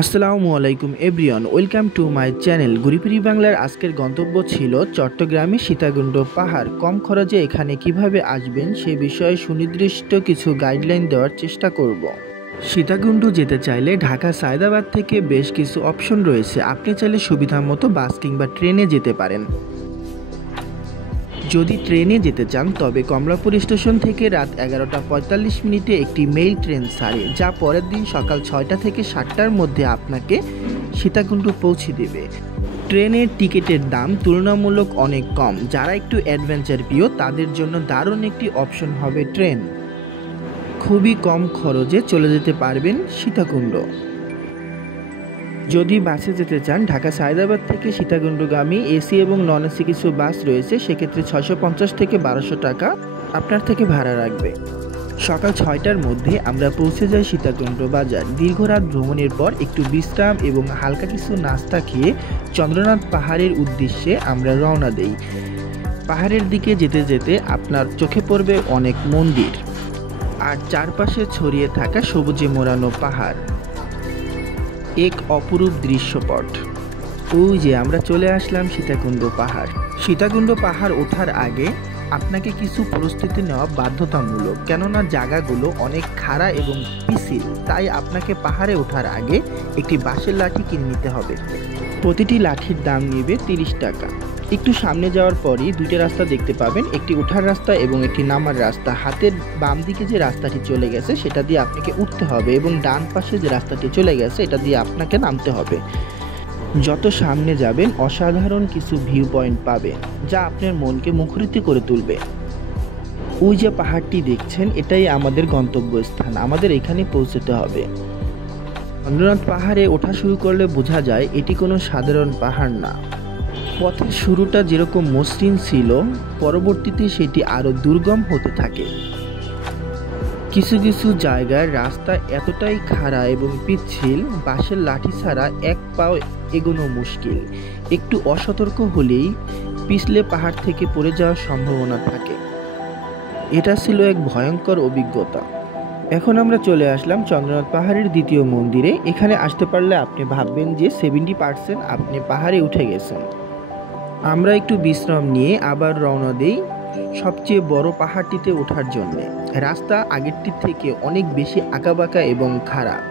আসসালামু আলাইকুম everyone, welcome to my channel. ঘুরিফিরি বাংলার আজকের গন্তব্য ছিল চট্টগ্রামে সীতাকুণ্ড পাহাড়। কম খরচে এখানে কিভাবে আসবেন সে বিষয়ে সুনির্দিষ্ট কিছু গাইডলাইন দেওয়ার চেষ্টা করব। সীতাকুণ্ড যেতে চাইলে ঢাকা সায়দাবাদ থেকে বেশ কিছু অপশন রয়েছে। আপনি চাইলে সুবিধা মতো বাস কিংবা ট্রেনে যেতে পারেন। যদি ট্রেনে যেতে চান তবে কমলাপুর স্টেশন থেকে রাত 11:45 একটি মেইল ট্রেন ছাড়ে, যা পরের দিন সকাল 6টা থেকে 7টার মধ্যে আপনাকে সীতাকুণ্ড পৌঁছে দেবে। ট্রেনের টিকিটের দাম তুলনামূলক অনেক কম। যারা একটু অ্যাডভেঞ্চার প্রিয় তাদের জন্য দারুণ একটি অপশন হবে ট্রেন। খুবই কম খরচে চলে যেতে পারবেন সীতাকুণ্ড। যদি বাসে যেতে চান, ঢাকা সায়দাবাদ থেকে সীতাকুণ্ডগামী এসি এবং নন এসি কিছু বাস রয়েছে, সেক্ষেত্রে 650 থেকে 1200 টাকা আপনার থেকে ভাড়া রাখবে। সকাল 6টার মধ্যে আমরা পৌঁছে যাই সীতাকুণ্ড বাজার। দীর্ঘ রাত ভ্রমণের পর একটু বিশ্রাম এবং হালকা কিছু নাস্তা খেয়ে চন্দ্রনাথ পাহাড়ের উদ্দেশ্যে আমরা রওনা দেই। পাহাড়ের দিকে যেতে যেতে আপনার চোখে পড়বে অনেক মন্দির আর চারপাশে ছড়িয়ে থাকা সবুজে মোড়ানো পাহাড়, এক অপরূপ দৃশ্যপট। ওই যে আমরা চলে আসলাম সীতাকুণ্ড পাহাড়। সীতাকুণ্ড পাহাড় ওঠার আগে আপনাকে কিছু প্রস্তুতি নেওয়া বাধ্যতামূলক, কেননা জায়গাগুলো অনেক খাড়া এবং পিছিল। তাই আপনাকে পাহাড়ে ওঠার আগে একটি বাঁশের লাঠি কিনে নিতে হবে। প্রতিটি লাঠির দাম নেবে 30 টাকা। একটু সামনে যাওয়ার পরই দুইটা রাস্তা দেখতে পাবেন, একটি ওঠার রাস্তা এবং একটি নামার রাস্তা। হাতের বাম দিকে যে রাস্তাটি চলে গেছে সেটা দিয়ে আপনাকে উঠতে হবে এবং ডান পাশে যে রাস্তাটি চলে গেছে এটা দিয়ে আপনাকে নামতে হবে। যত সামনে যাবেন অসাধারণ কিছু ভিউ পয়েন্ট পাবেন, যা আপনার মনকে মুখরিত করে তুলবে। ওই যে পাহাড়টি দেখছেন, এটাই আমাদের গন্তব্যস্থান। আমাদের এখানে পৌঁছতে হবে। চন্দ্রনাথ পাহাড়ে ওঠা শুরু করলে বোঝা যায় এটি কোনো সাধারণ পাহাড় না। পথের শুরুটা যেরকম মসৃণ ছিল, পরবর্তীতে সেটি আরও দুর্গম হতে থাকে। কিছু কিছু জায়গায় রাস্তা এতটাই খাড়া এবং পিচ্ছিল, বাঁশের লাঠি ছাড়া এক পাও এগোনো মুশকিল। একটু অসতর্ক হলেই পিছলে পাহাড় থেকে পড়ে যাওয়ার সম্ভাবনা থাকে। এটা ছিল এক ভয়ঙ্কর অভিজ্ঞতা। এখন আমরা চলে আসলাম চন্দ্রনাথ পাহাড়ের দ্বিতীয় মন্দিরে। এখানে আসতে পারলে আপনি ভাববেন যে 70% আপনি পাহাড়ে উঠে গেছেন। আমরা একটু বিশ্রাম নিয়ে আবার রওনা দিই সবচেয়ে বড় পাহাড়টিতে ওঠার জন্য। রাস্তা আগেরটির থেকে অনেক বেশি আঁকাবাঁকা এবং খারাপ।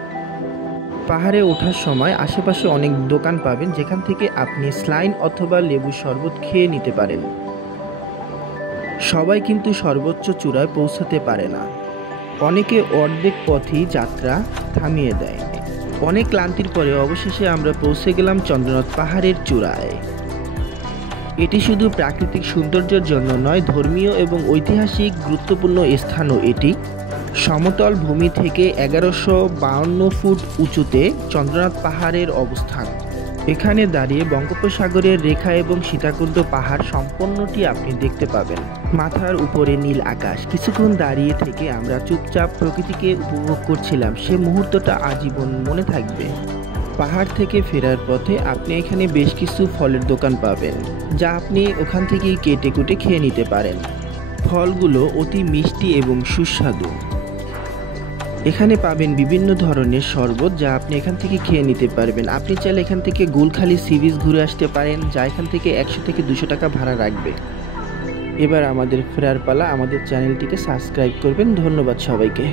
পাহাড়ে ওঠার সময় আশেপাশে অনেক দোকান পাবেন, যেখান থেকে আপনি স্লাইন অথবা লেবু শরবত খেয়ে নিতে পারেন। সবাই কিন্তু সর্বোচ্চ চূড়ায় পৌঁছাতে পারে না। অনেকে অর্ধেক পথেই যাত্রা থামিয়ে দেয়। অনেক ক্লান্তির পরে অবশেষে আমরা পৌঁছে গেলাম চন্দ্রনাথ পাহাড়ের চূড়ায়। এটি শুধু প্রাকৃতিক সৌন্দর্যের জন্য নয়, ধর্মীয় এবং ঐতিহাসিক গুরুত্বপূর্ণ স্থানও এটি। সমতল ভূমি থেকে 1152 ফুট উঁচুতে চন্দ্রনাথ পাহাড়ের অবস্থান। এখানে দাঁড়িয়ে বঙ্গোপসাগরের রেখা এবং সীতাকুণ্ড পাহাড় সম্পূর্ণটি আপনি দেখতে পাবেন। মাথার উপরে নীল আকাশ। কিছুক্ষণ দাঁড়িয়ে থেকে আমরা চুপচাপ প্রকৃতিকে উপভোগ করছিলাম। সে মুহূর্তটা আজীবন মনে থাকবে। পাহাড় থেকে ফেরার পথে আপনি এখানে বেশ কিছু ফলের দোকান পাবেন, যা আপনি ওখান থেকেই কেটে কুটে খেয়ে নিতে পারেন। ফলগুলো অতি মিষ্টি এবং সুস্বাদু। এখানে পাবেন বিভিন্ন ধরনের শরবত, যা আপনি এখান থেকে খেয়ে নিতে পারবেন। আপনি চাইলে এখান থেকে গুলখালি সি বিচ ঘুরে আসতে পারেন, যা এখান থেকে 100 থেকে 200 টাকা ভাড়া রাখবে। এবার আমাদের ফেরার পালা। আমাদের চ্যানেলটিকে সাবস্ক্রাইব করবেন। ধন্যবাদ সবাইকে।